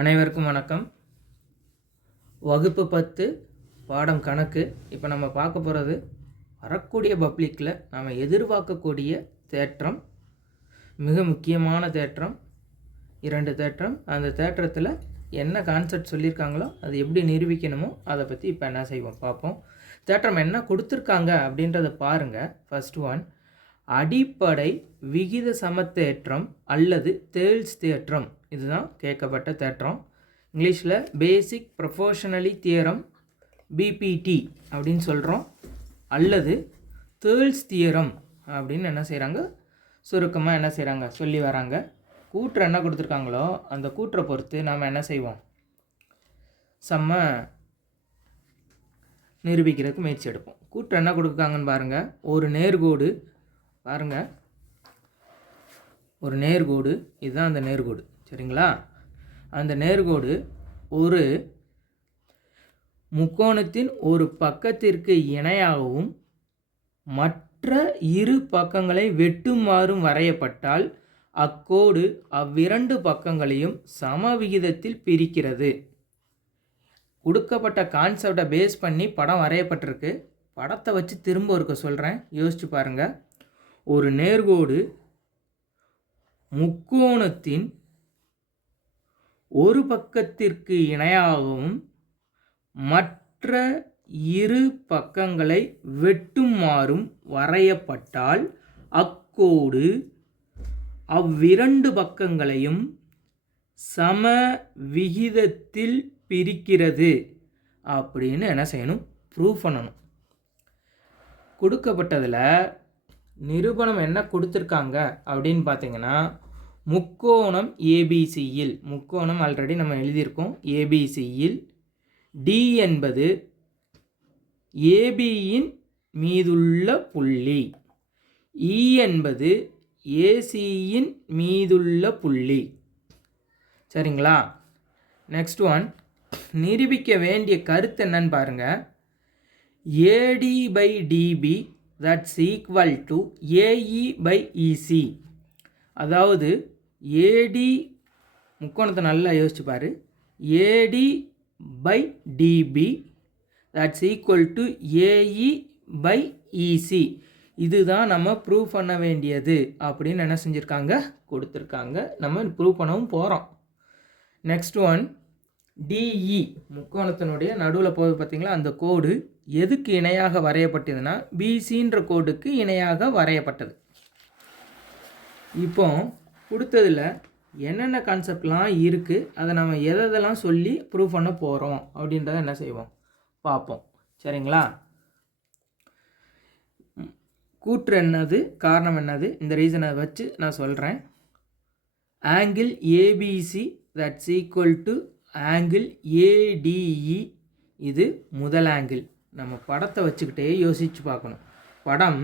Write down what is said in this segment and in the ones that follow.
அனைவருக்கும் வணக்கம். வகுப்பு 10 பாடம் கணக்கு. இப்போ நம்ம பார்க்க போகிறது வரக்கூடிய பப்ளிக்கில் நாம் எதிர்பார்க்கக்கூடிய தேற்றம், மிக முக்கியமான தேற்றம், 2 தேற்றம். அந்த தேற்றத்தில் என்ன கான்செப்ட் சொல்லியிருக்காங்களோ அது எப்படி நிரூபிக்கணுமோ அதை பற்றி இப்போ என்ன செய்வோம் பார்ப்போம். தேற்றம் என்ன கொடுத்துருக்காங்க அப்படின்றத பாருங்கள். ஃபர்ஸ்ட் ஒன், அடிப்படை விகித சமத்தேற்றம் அல்லது தேல்ஸ் தேற்றம். இதுதான் கேட்கப்பட்ட தேற்றம். இங்கிலீஷில் பேசிக் ப்ரொபோர்ஷனலி தியரம், பிபிடி அப்படின்னு சொல்கிறோம், அல்லது தேல்ஸ் தியரம் அப்படின்னு என்ன செய்கிறாங்க, சுருக்கமாக என்ன செய்கிறாங்க சொல்லி வராங்க. கூற்று என்ன கொடுத்துருக்காங்களோ அந்த கூற்றை பொறுத்து நாம் என்ன செய்வோம், செம்ம நிரூபிக்கிறதுக்கு முயற்சி எடுப்போம். கூற்று என்ன கொடுக்குறாங்கன்னு பாருங்கள். ஒரு நேர்கோடு பாருங்கள், ஒரு நேர்கோடு, இதுதான் அந்த நேர்கோடு, சரிங்களா? அந்த நேர்கோடு ஒரு முக்கோணத்தின் ஒரு பக்கத்திற்கு இணையாகவும் மற்ற இரு பக்கங்களை வெட்டுமாறும் வரையப்பட்டால் அக்கோடு அவ்விரண்டு பக்கங்களையும் சமவிகிதத்தில் பிரிக்கிறது. கொடுக்கப்பட்ட கான்செப்டை பேஸ் பண்ணி படம் வரையப்பட்டிருக்கு. படத்தை வச்சு திரும்ப ஒருக்க சொல்கிறேன், யோசிச்சு பாருங்கள். ஒரு நேர்கோடு முக்கோணத்தின் ஒரு பக்கத்திற்கு இணையாகவும் மற்ற இரு பக்கங்களை வெட்டுமாறும் வரையப்பட்டால் அக்கோடு அவ்விரண்டு பக்கங்களையும் சம விகிதத்தில் பிரிக்கிறது அப்படின்னு என்ன செய்யணும், ப்ரூவ் பண்ணணும். கொடுக்கப்பட்டதில் நிரூபணம் என்ன கொடுத்துருக்காங்க அப்படின்னு பார்த்தீங்கன்னா, முக்கோணம் ஏபிசியில், முக்கோணம் ஆல்ரெடி நம்ம எழுதியிருக்கோம், ஏபிசியில் டி என்பது ஏபியின் மீதுள்ள புள்ளி, இ என்பது ஏசியின் மீதுள்ள புள்ளி, சரிங்களா? நெக்ஸ்ட் ஒன், நிரூபிக்க வேண்டிய கருத்து என்னன்னு பாருங்கள். A D by D B that's equal to AE by EC. அதாவது ஏடி, முக்கோணத்தை நல்லா யோசிச்சு பாரு, A D by D B that's equal to AE by EC. இதுதான் நம்ம ப்ரூவ் பண்ண வேண்டியது அப்படின்னு என்ன செஞ்சுருக்காங்க, கொடுத்துருக்காங்க. நம்ம ப்ரூவ் பண்ணவும் போகிறோம். நெக்ஸ்ட் ஒன், டிஇ, முக்கோணத்தினுடைய நடுவில் போகுது பார்த்தீங்களா, அந்த கோடு எதுக்கு இணையாக வரையப்பட்டதுன்னா பிசின்ற கோடுக்கு இணையாக வரையப்பட்டது. இப்போ கொடுத்ததில் என்னென்ன கான்செப்ட்லாம் இருக்குது, அதை நம்ம எதெல்லாம் சொல்லி ப்ரூவ் பண்ண போகிறோம் அப்படின்றத என்ன செய்வோம் பார்ப்போம், சரிங்களா? கூற்று என்னது, காரணம் என்னது, இந்த ரீசனை வச்சு நான் சொல்கிறேன். Angle ABC that's equal to angle ADE, இது முதல் ஆங்கிள். நம்ம படத்தை வச்சுக்கிட்டே யோசித்து பார்க்கணும். படம்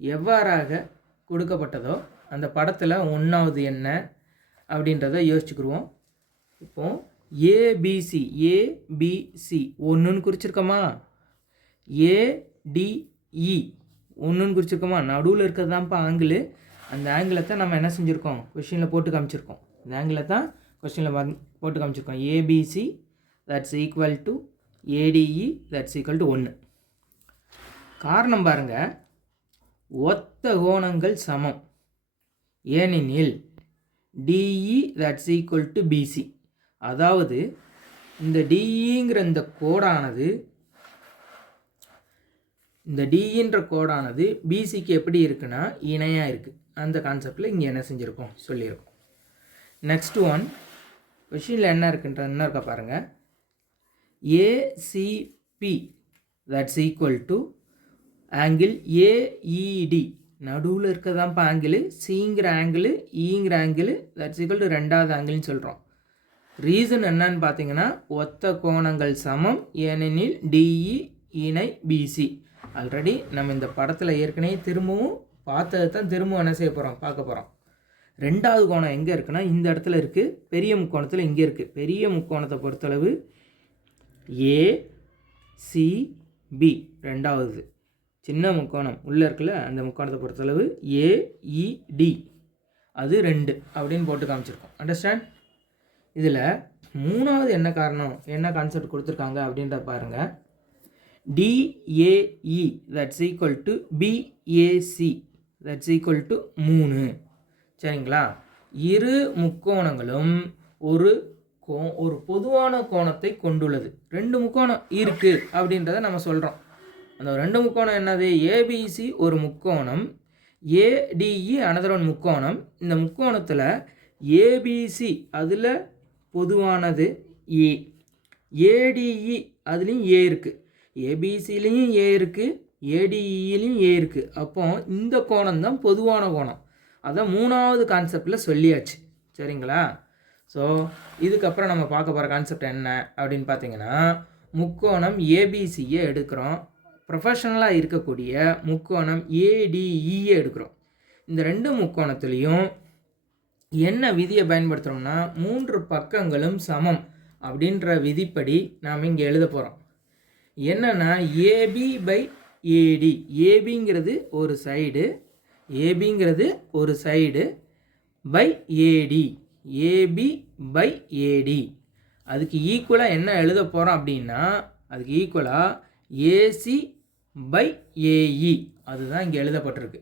எவ்வாறாக கொடுக்கப்பட்டதோ அந்த படத்தில் ஒன்றாவது என்ன அப்படின்றத யோசிச்சுக்கிடுவோம். இப்போது ஏபிசி, ஏபிசி ஒன்றுன்னு குறிச்சிருக்கோமா, ஏடிஇ ஒன்றுன்னு குறிச்சிருக்கோமா, நடுவில் இருக்கிறது தான்ப்பா ஆங்கிள். அந்த ஆங்கிளை தான் நம்ம என்ன செஞ்சுருக்கோம், கொஷினில் போட்டு காமிச்சிருக்கோம். இந்த ஆங்கிளை தான் கொஷினில் போட்டு காமிச்சிருக்கோம். ABC that's equal to ADE that's equal to 1. காரணம் பாருங்கள், ஒத்த கோணங்கள் சமம், ஏனெனில் DE that's equal to BC. அதாவது இந்த டிஇங்கிற இந்த கோடானது, இந்த டிஇன்ற கோடானது பிசிக்கு எப்படி இருக்குன்னா இணையாக இருக்குது. அந்த கான்செப்டில் இங்கே என்ன செஞ்சுருக்கோம் சொல்லியிருக்கோம். நெக்ஸ்ட் ஒன், கொஷினில் என்ன இருக்குன்றது என்ன இருக்கா பாருங்கள். ACB that's equal to angle AED, நடுவில் இருக்கதான்ப்பா ஆங்கிள், சிங்கிற ஆங்கிள், ஈங்கிற ஆங்கிள் தட்ஸ் ஈக்குவல் டு ரெண்டாவது ஆங்கிள்னு சொல்கிறோம். ரீசன் என்னன்னு பார்த்தீங்கன்னா, ஒத்த கோணங்கள் சமம், ஏனெனில் டிஇ இணை பிசி. ஆல்ரெடி நம்ம இந்த படத்தில் ஏற்கனவே திரும்பவும் பார்த்ததை தான் திரும்பவும் என்ன செய்ய போகிறோம், பார்க்க போகிறோம். ரெண்டாவது கோணம் எங்கே இருக்குன்னா இந்த இடத்துல இருக்குது, பெரிய முக்கோணத்தில் இங்கே இருக்குது. பெரிய முக்கோணத்தை பொறுத்தளவு ஏசிபி, ரெண்டாவது சின்ன முக்கோணம் உள்ளே இருக்குல்ல அந்த முக்கோணத்தை பொறுத்தளவு ஏஇடி, அது 2 அப்படின்னு போட்டு காமிச்சிருக்கோம். அண்டர்ஸ்டாண்ட்? இதில் மூணாவது என்ன காரணம், என்ன கான்செப்ட் கொடுத்துருக்காங்க அப்படின்றத பாருங்கள். DAE that's equal to BAC that's equal to 3. சரிங்களா? இரு முக்கோணங்களும் ஒரு பொதுவான கோணத்தை கொண்டுள்ளது. ரெண்டு முக்கோணம் இருக்குது அப்படின்றத நம்ம சொல்கிறோம். அந்த ரெண்டு முக்கோணம் என்னது? ABC ஒரு முக்கோணம், ADE another one முக்கோணம். இந்த முக்கோணத்தில் ABC அதில் பொதுவானது A, ADE அதுலேயும் A இருக்குது, ஏபிசிலையும் ஏ இருக்குது, ஏடிஇலையும் ஏ இருக்குது. அப்போ இந்த கோணம் தான் பொதுவான கோணம். அதான் மூணாவது கான்செப்டில் சொல்லியாச்சு. சரிங்களா? ஸோ இதுக்கப்புறம் நம்ம பார்க்க போகிற கான்செப்ட் என்ன அப்படின்னு பார்த்தீங்கன்னா, முக்கோணம் ஏபிசியை எடுக்கிறோம், ப்ரொஃபஷனலாக இருக்கக்கூடிய முக்கோணம் ஏடிஇயை எடுக்கிறோம். இந்த ரெண்டு முக்கோணத்துலேயும் என்ன விதியை பயன்படுத்துகிறோம்னா, 3 பக்கங்களும் சமம் அப்படின்ற விதிப்படி நாம் இங்கே எழுத போகிறோம். என்னன்னா ஏபி பை ஏடி, ஏபிங்கிறது ஒரு சைடு, ஏபிங்கிறது ஒரு side by A D, A B by A D. அதுக்கு ஈக்குவலாக என்ன எழுத போகிறோம் அப்படின்னா, அதுக்கு ஈக்குவலாக ஏசி பை ஏஇ, அதுதான் இங்கே எழுதப்பட்டிருக்கு.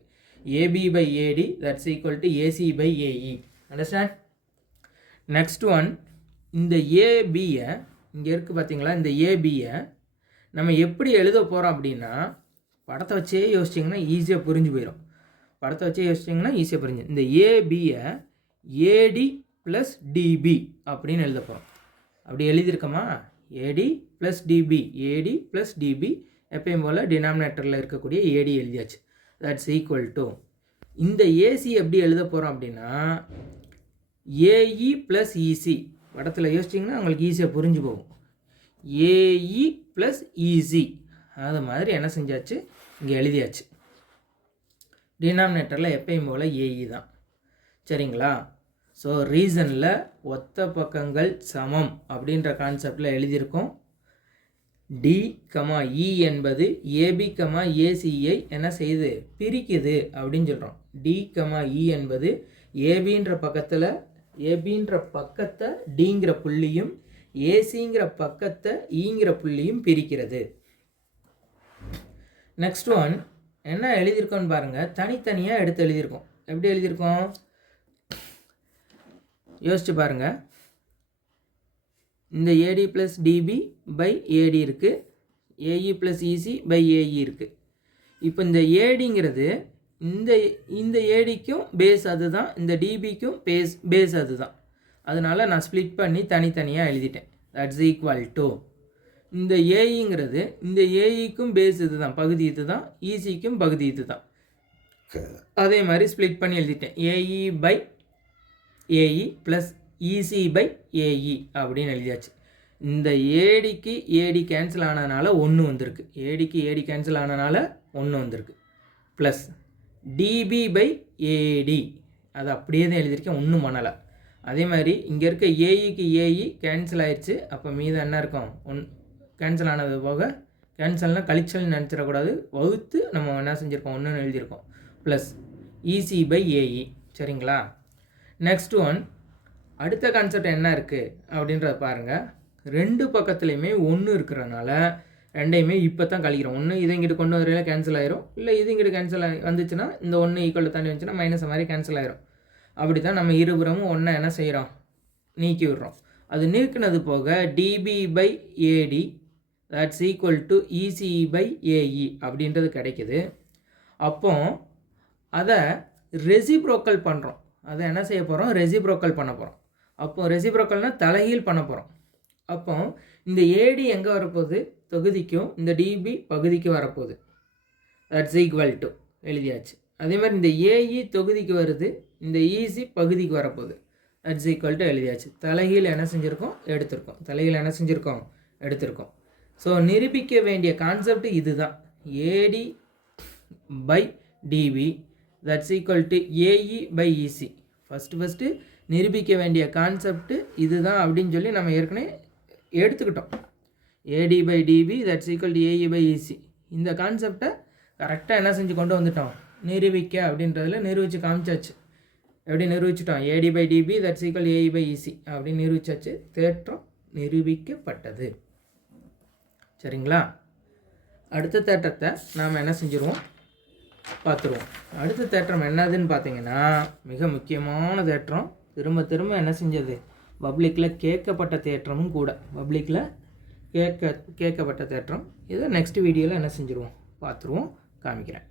A B by A D that's equal to A C by A E. Understand? Next one, இந்த ஏபியை இங்கே இருக்குது பார்த்தீங்களா, இந்த ஏபியை நம்ம எப்படி எழுத போகிறோம் அப்படின்னா, படத்தை வச்சே யோசிச்சிங்கன்னா ஈஸியாக புரிஞ்சு போயிடும். படத்தை வச்சே யோசிச்சிங்கன்னா ஈஸியாக புரிஞ்சு. இந்த ஏபியை ஏடி ப்ளஸ் டிபி அப்படின்னு எழுத போகிறோம். அப்படி எழுதியிருக்கோமா? AD plus DB, AD plus DB, எப்பயும் போல் டினாமினேட்டரில் இருக்கக்கூடிய ஏடி எழுதியாச்சு. தட்ஸ் ஈக்குவல் டு, இந்த ஏசி எப்படி எழுத போகிறோம் அப்படின்னா, ஏஇ ப்ளஸ் இசி. படத்தில் யோசிச்சிங்கன்னா உங்களுக்கு ஈஸியாக புரிஞ்சு போகும். ஏஇ ப்ளஸ் இசி, அது மாதிரி என்ன செஞ்சாச்சு, இங்கே எழுதியாச்சு. டினாமினேட்டரில் எப்பயும் போல் ஏஇ தான். சரிங்களா? ஸோ ரீசனில் ஒத்த பக்கங்கள் சமம் அப்படின்ற கான்செப்டில் எழுதியிருக்கோம். டி கமா இ என்பது ஏபி கமா ஏசியை என்ன செய்யுது, பிரிக்குது அப்படின்னு சொல்கிறோம். டி கமா இ என்பது ஏபின்ற பக்கத்தை டிங்கிற புள்ளியும், ஏசிங்கிற பக்கத்தை ஈங்கிற புள்ளியும் பிரிக்கிறது. நெக்ஸ்ட் ஒன் என்ன எழுதியிருக்கோன்னு பாருங்கள். தனித்தனியாக எடுத்து எழுதியிருக்கோம். எப்படி எழுதியிருக்கோம் யோசிச்சு பாருங்கள். இந்த AD plus DB by AD இருக்குது, AE plus EC by AE இருக்குது. இப்போ இந்த ஏடிங்கிறது இந்த ஏடிக்கும் பேஸ் அது தான், இந்த டிபிக்கும் பேஸ் அது தான். அதனால் நான் ஸ்ப்ளிட் பண்ணி தனித்தனியாக எழுதிட்டேன். தட்ஸ் ஈக்குவல் டு, இந்த ஏஇங்கிறது இந்த ஏஇக்கும் பேஸ் இது தான், பகுதி இது தான், இசிக்கும் பகுதி இது தான். அதே மாதிரி ஸ்ப்ளிட் பண்ணி எழுதிட்டேன். A E by A E plus EC by A E அப்படின்னு எழுதியாச்சு. இந்த ஏடிக்கு ஏடி கேன்சல் ஆனதுனால 1 வந்திருக்கு, ஏடிக்கு ஏடி கேன்சல் ஆனதுனால 1 வந்திருக்கு. ப்ளஸ் டிபி பை ஏடி, அது அப்படியே தான் எழுதியிருக்கேன், ஒன்றும் பண்ணலை. அதே மாதிரி இங்கே இருக்க ஏஇக்கு ஏஇ கேன்சல் ஆயிடுச்சு. அப்போ மீதம் என்ன இருக்கும், கேன்சல் ஆனது போக, கேன்சல்னால் கழிச்சல் நினச்சிடக்கூடாது, வகுத்து நம்ம என்ன செஞ்சுருக்கோம், 1 எழுதியிருக்கோம். Plus EC by A E. சரிங்களா? நெக்ஸ்ட் ஒன், அடுத்த கான்செப்ட் என்ன இருக்குது அப்படின்றத பாருங்கள். ரெண்டு பக்கத்துலேயுமே 1 இருக்கிறனால ரெண்டையுமே இப்போ தான் கழிக்கிறோம். ஒன்று இதை இங்கிட்டு கொண்டு வரையில கேன்சல் ஆயிரும், இல்லை இது இங்கிட்டு கேன்சல் வந்துச்சுன்னா இந்த 1 ஈக்குவல் தாண்டி வந்துச்சுன்னா மைனஸ் மாதிரி கேன்சல் ஆயிரும். அப்படி தான் நம்ம இருபுறமும் 1 என்ன செய்கிறோம், நீக்கி விடுறோம். அது நீக்கினது போக D B by A D that's equal to E C by A E அப்படின்றது கிடைக்குது. அப்போ அதை ரெசிப்ரோக்கல் பண்ணுறோம். அதை என்ன செய்ய போகிறோம், ரெசிப்ரோக்கல் பண்ண போகிறோம். அப்போ ரெசிப்ரோக்கல்னால் தலைகீழ் பண்ண போகிறோம். அப்போ இந்த ஏடி எங்கே வரப்போகுது, தொகுதிக்கும், இந்த டிபி பகுதிக்கு வரப்போகுது. தட்ஸ் ஈக்குவல் டு எழுதியாச்சு. அதே மாதிரி இந்த ஏஇ தொகுதிக்கு வருது, இந்த இசி பகுதிக்கு வரப்போகுது. தட்ஸ் ஈக்குவல் டு எழுதியாச்சு. தலைகீழ் என்ன செஞ்சுருக்கோம், எடுத்திருக்கோம். தலைகீழ் என்ன செஞ்சுருக்கோம், எடுத்திருக்கோம். ஸோ நிரூபிக்க வேண்டிய கான்செப்ட் இது தான். A D by D B that's equal to A E by E C. First நிரூபிக்க வேண்டிய கான்செப்ட்டு இது தான் அப்படின்னு சொல்லி நம்ம ஏற்கனவே எடுத்துக்கிட்டோம். A D by D B that's equal to A E by E C. இந்த கான்செப்டை கரெக்டாக என்ன செஞ்சு கொண்டு வந்துட்டோம், நிரூபிக்க அப்படின்றதில் நிரூபித்து காமிச்சாச்சு. எப்படி நிரூபிச்சிட்டோம்? AD/DB தட்ஸ் ஈக்குவல் AE/EC அப்படின்னு நிரூபிச்சாச்சு. தேற்றம் நிரூபிக்கப்பட்டது. சரிங்களா? அடுத்த தேற்றத்தை நாம் என்ன செஞ்சுருவோம்? பார்த்துருவோம். அடுத்த தேற்றம் என்னதுன்னு பார்த்தீங்கன்னா மிக முக்கியமான தேற்றம். திரும்ப திரும்ப என்ன செஞ்சது? பப்ளிக்கில் கேட்கப்பட்ட தேற்றமும் கூட. பப்ளிக்கில் கேட்கப்பட்ட தேற்றம். இதை நெக்ஸ்ட் வீடியோவில் என்ன செஞ்சுருவோம்? பார்த்துருவோம், காமிக்கிறேன்.